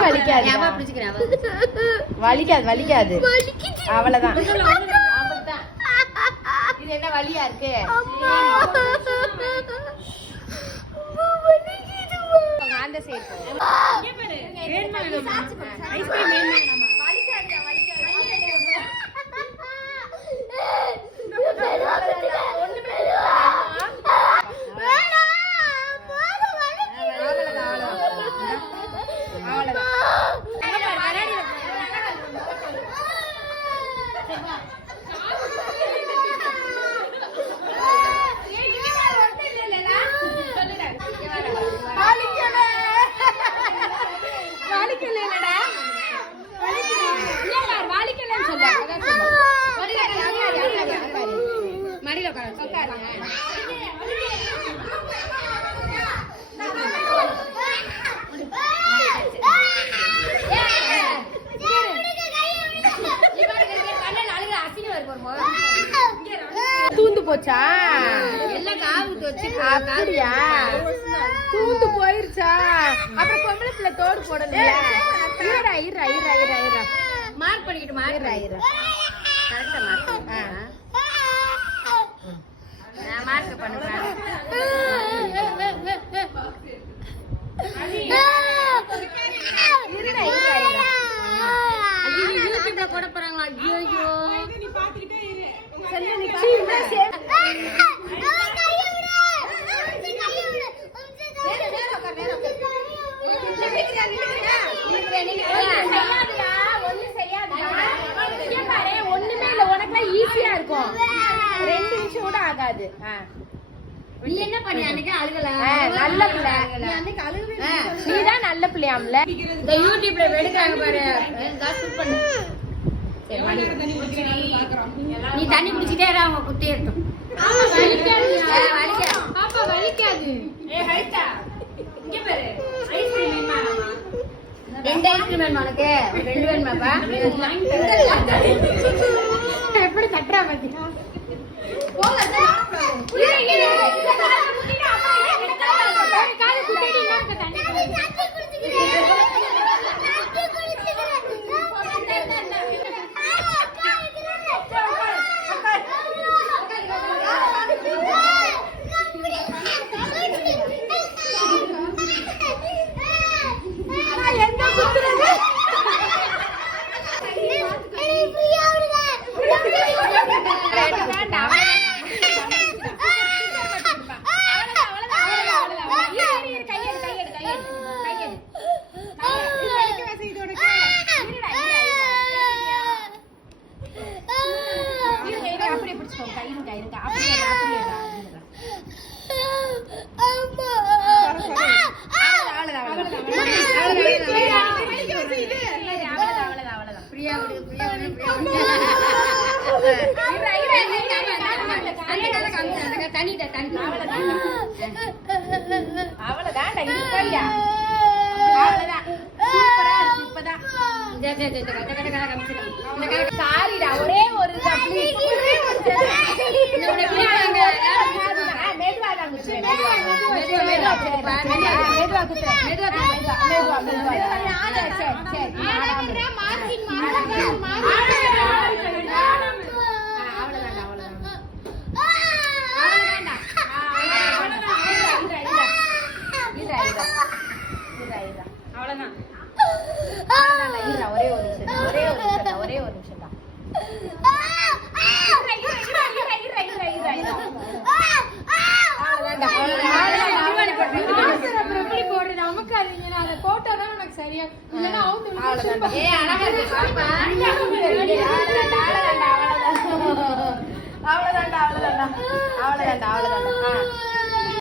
வலிக்காது. வலிக்காது வலிக்காது. அவ்வளவுதான். இது என்ன வலியா இருக்கு? அந்த சைடு மடியில தூந்து போச்சா? அப்படியா? தூந்து போயிருச்சா? அப்புறம் பொம்பளை பிள்ளை தோடு போடலையா? இருடா இருடா இருடா இருடா இருடா. மார்க் பண்ணிக்கிட்டு மார்க் இருடா கரெக்டா மார்க் பண்ணுறேன் இருடா. ரெண்டு நிமிஷம் கூட ஆகாது. நீ என்ன பண்ணி அன்னைக்கு அழுகல. நல்ல பிள்ளை நீதான் நல்ல பிள்ளையாம்ல. இந்த யூடியூப்ல எடுக்கிறாங்க பாரு. நீ தண்ணி குடிச்சிட்டே இரு அவங்க குத்தி இருக்கும் பாப்பா வலிக்காது. ரெண்டு ஐஸ்கிரீம் வேணுமா உனக்கு? ரெண்டு வேணுமாப்பா? எப்படி தட்டுறா பாத்தியா அப்படியே பிடிச்சிக்கோ கயிறு கயிறு அப்படியே அப்படியே பிரியா விடு, பிரியா விடு, பிரியா விடு. அந்த கால காமிச்சு, அந்த கால தண்ணிட்ட, தண்ணி. அவ்வளவுதான் இருக்காயா அவ்வளவுதான் சூப்பரா இருக்கு இப்பதான் இந்த, இந்த, இந்த, இந்த, இந்த கால கால காமிச்சிரு. இந்த கால சாரிடா ஒரே ஒரு மெதுவா குத்துறேன், மெதுவா குத்துறேன். ஒரே ஒரு நிமிஷம் ஒரே ஒரு நிமிஷம் தான், ஒரே ஒரு நிமிஷம் தான். இருடா, இருடா, இருடா, இருடா, இருடா, இருடா, இருடா. அவ்வளவுதான்டா, அவ்வளவுதான், அவ்வளவுதான். அவ்வளவுதான்டா. ஏய், அழகா இருக்கு, பாப்பா. அவ்வளவுதான்டா, அவ்வளவுதான்டா, அவ்வளவுதான். அவ்வளவுதான்டா, அவ்வளவுதான்டா. அவ்வளவுதான்டா, அவ்வளவுதான்டா.